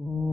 Oh,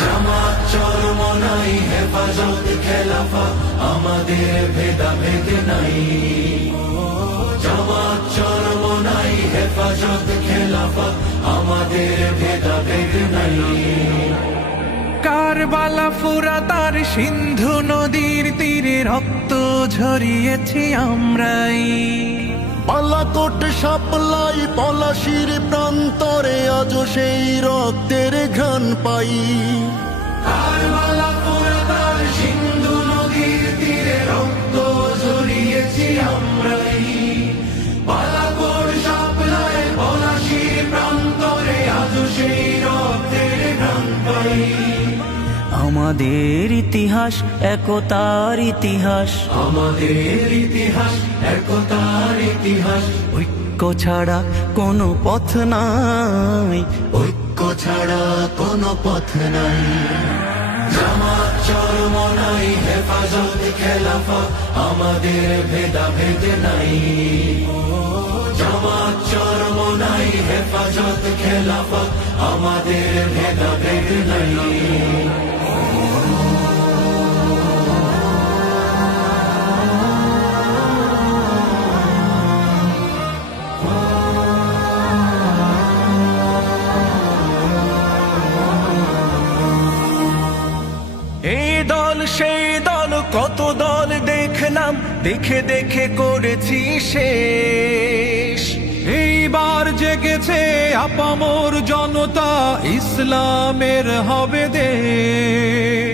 জামাত চরমনাই হেফাজত খেলাফা আমাদের ভেদাভেদ নাই জামাত চরমনাই হেফাজত খেলাফা আমাদের ভেদাভেদ নাই কারবালা ফুরা তার সিন্ধু নদীর তীরে রক্ত ঝরিয়েছি আমরাই। পালাকোট সাপলাই পলাশির প্রান্তরে আজ সেই রক্তের ঘ্রাণ পাই সিন্ধু নদীর তীরে রক্ত ঝরিয়েছি আমরাই বালাকোট সাপলায় পলাশির প্রান্তরে আজ সেই রক্তের গান পাই। আমাদের ইতিহাস একতার ইতিহাস। আমাদের ইতিহাস ইতিহাস, ঐক্য ছাড়া কোনো পথ নাই। ঐক্য ছাড়া কোনো পথ নাই। জামাত চরমনাই হেফাজত, খেলাফা, আমাদের ভেদাভেদ নাই। জামাত চরমনাই হেফাজত, খেলাফা, আমাদের ভেদাভেদ নাই। দেখলাম দেখে দেখে করেছি শেষ। এইবার জেগেছে আপামোর জনতা ইসলামের হবে দেশ।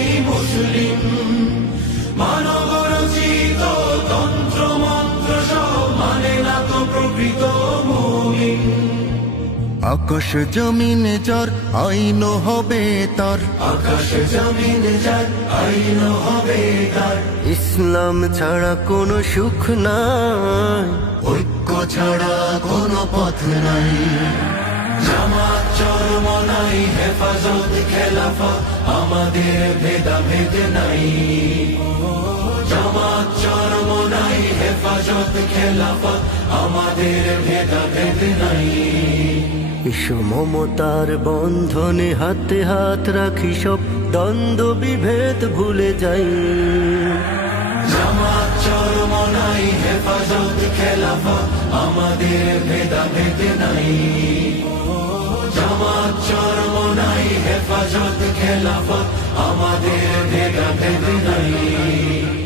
আকাশ জমিন যার আইন হবে তার। আকাশ জমিন যার আইন হবে তার। ইসলাম ছাড়া কোনো সুখ নাই। ঐক্য ছাড়া কোনো পথ নাই। জামাত চরম নাই হেফাজত খেলাফা আমাদের ভেদাভেদ নাই। জামাত চরম নাই হেফাজত খেলাফা আমাদের ভেদাভেদ নাই। এসো মমতার বন্ধনে হাতে হাত রাখি সব দ্বন্দ্ব বিভেদ ভুলে যাই। জামাত চরম নাই হেফাজত খেলাফা, আমাদের নাই। জামাত হেফাজত আমাদের নাই।